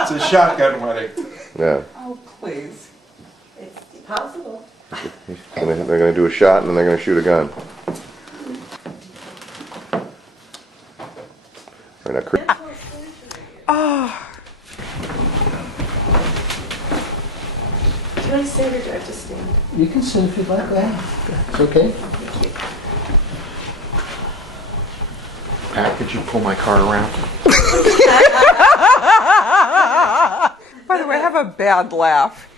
It's a shotgun wedding. Yeah. Oh, please. It's possible. They're going to do a shot and then they're going to shoot a gun. Right now, Oh. Do you want to sit or do I have to stand? You can sit if you'd like. Yeah. It's okay. Pat, could you pull my car around? By the way, I have a bad laugh,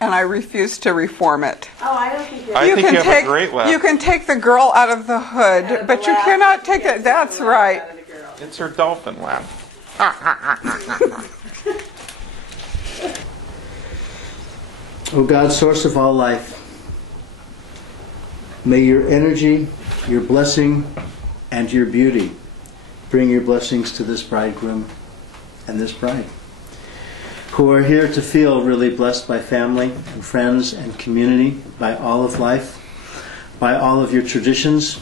and I refuse to reform it. Oh, I don't think I think you have a great laugh. You can take the girl out of the hood, but you cannot take it. That's right. It's her dolphin laugh. O God, source of all life, may your energy, your blessing, and your beauty bring your blessings to this bridegroom and this bride, who are here to feel really blessed by family and friends and community, by all of life, by all of your traditions,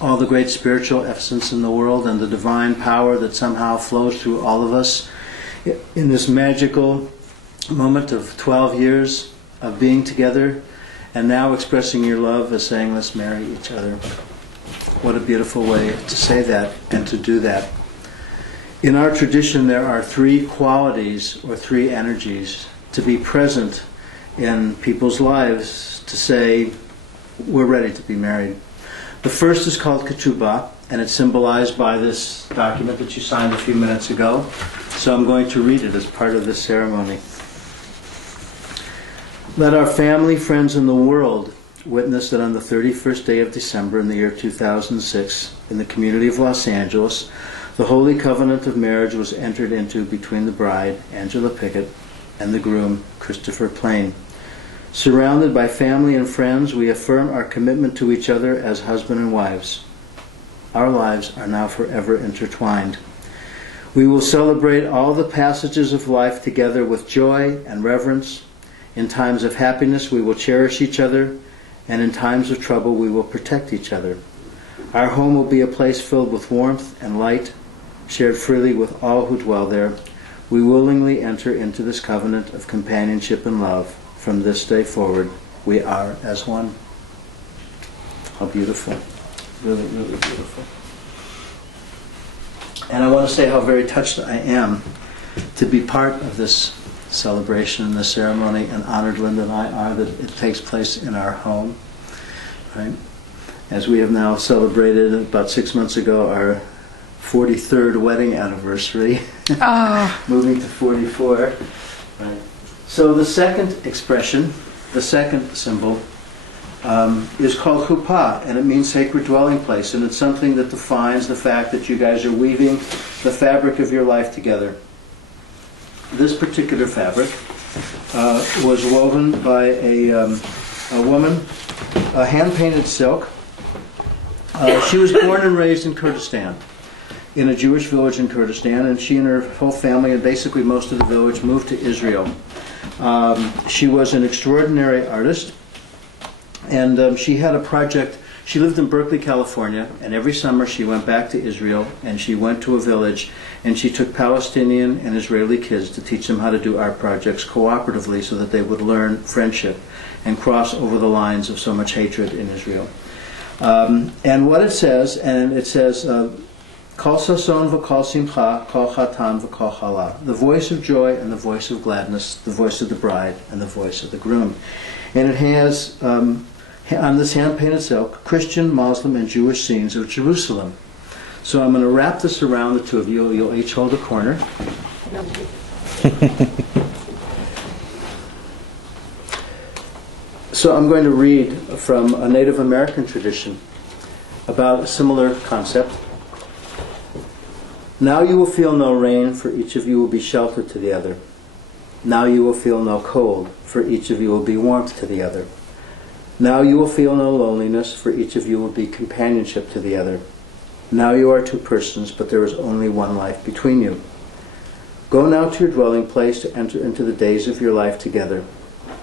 all the great spiritual essence in the world, and the divine power that somehow flows through all of us in this magical moment of 12 years of being together and now expressing your love as saying, let's marry each other. What a beautiful way to say that and to do that. In our tradition, there are three qualities or three energies to be present in people's lives to say, we're ready to be married. The first is called ketubah, and it's symbolized by this document that you signed a few minutes ago. So I'm going to read it as part of this ceremony. Let our family, friends, and the world witness that on the 31st day of December in the year 2006, in the community of Los Angeles, the holy covenant of marriage was entered into between the bride, Angela Pickett, and the groom, Christopher Plain. Surrounded by family and friends, we affirm our commitment to each other as husband and wives. Our lives are now forever intertwined. We will celebrate all the passages of life together with joy and reverence. In times of happiness, we will cherish each other, and in times of trouble, we will protect each other. Our home will be a place filled with warmth and light, shared freely with all who dwell there. We willingly enter into this covenant of companionship and love. From this day forward, we are as one. How beautiful. Really, really beautiful. And I want to say how very touched I am to be part of this celebration and this ceremony, and honored Linda and I are that it takes place in our home. Right? As we have now celebrated about 6 months ago our 43rd wedding anniversary, moving to 44. Right? So the second expression, the second symbol, is called chuppah, and it means sacred dwelling place, and it's something that defines the fact that you guys are weaving the fabric of your life together. This particular fabric was woven by a woman, hand-painted silk. She was born and raised in Kurdistan, in a Jewish village in Kurdistan, and she and her whole family, and basically most of the village, moved to Israel. She was an extraordinary artist, and she had a project. She lived in Berkeley, California, and every summer she went back to Israel, and she went to a village, and she took Palestinian and Israeli kids to teach them how to do art projects cooperatively so that they would learn friendship and cross over the lines of so much hatred in Israel. And what it says, Kol sason v'kol simcha, kol chatan v'kol chala. The voice of joy and the voice of gladness, the voice of the bride and the voice of the groom. And it has, on this hand-painted silk, Christian, Muslim, and Jewish scenes of Jerusalem. So I'm going to wrap this around the two of you. You'll each hold a corner. So I'm going to read from a Native American tradition about a similar concept. Now you will feel no rain, for each of you will be shelter to the other. Now you will feel no cold, for each of you will be warmth to the other. Now you will feel no loneliness, for each of you will be companionship to the other. Now you are two persons, but there is only one life between you. Go now to your dwelling place to enter into the days of your life together,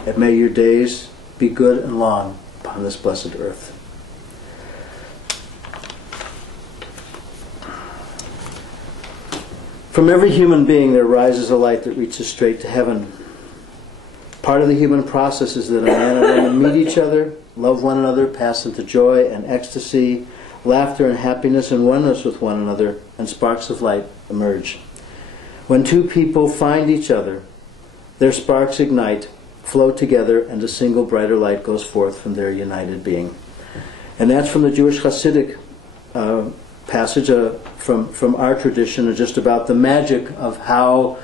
and may your days be good and long upon this blessed earth. From every human being there rises a light that reaches straight to heaven. Part of the human process is that a man and woman meet each other, love one another, pass into joy and ecstasy, laughter and happiness and oneness with one another, and sparks of light emerge. When two people find each other, their sparks ignite, flow together, and a single brighter light goes forth from their united being. And that's from the Jewish Hasidic passage from our tradition, just about the magic of how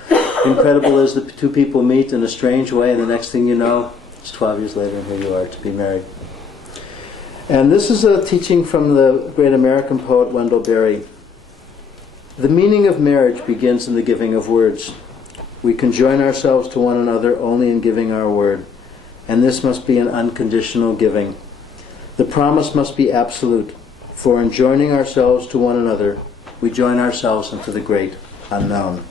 incredible it is that two people meet in a strange way, and the next thing you know, it's 12 years later and here you are to be married. And this is a teaching from the great American poet Wendell Berry. The meaning of marriage begins in the giving of words. We can join ourselves to one another only in giving our word, and this must be an unconditional giving. The promise must be absolute, for in joining ourselves to one another, we join ourselves into the great unknown.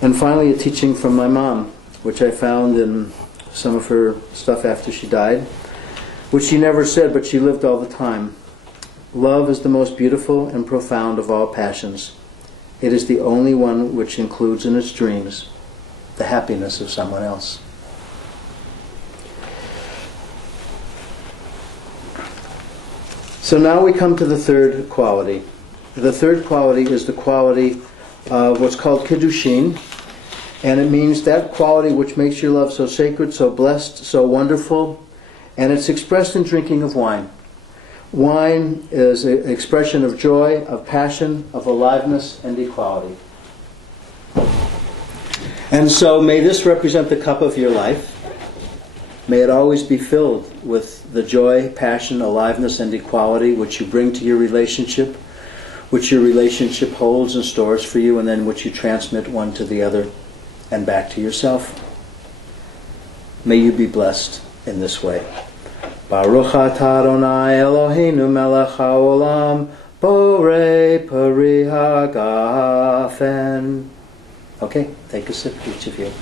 And finally, a teaching from my mom, which I found in some of her stuff after she died, which she never said, but she lived all the time. Love is the most beautiful and profound of all passions. It is the only one which includes in its dreams the happiness of someone else. So now we come to the third quality. The third quality is the quality of what's called Kiddushin, and it means that quality which makes your love so sacred, so blessed, so wonderful, and it's expressed in drinking of wine. Wine is an expression of joy, of passion, of aliveness, and equality. And so may this represent the cup of your life. May it always be filled with the joy, passion, aliveness, and equality which you bring to your relationship, which your relationship holds and stores for you, and then which you transmit one to the other and back to yourself. May you be blessed in this way. Baruch atah Adonai Eloheinu melech haolam borei peri hagafen. Okay, take a sip, each of you.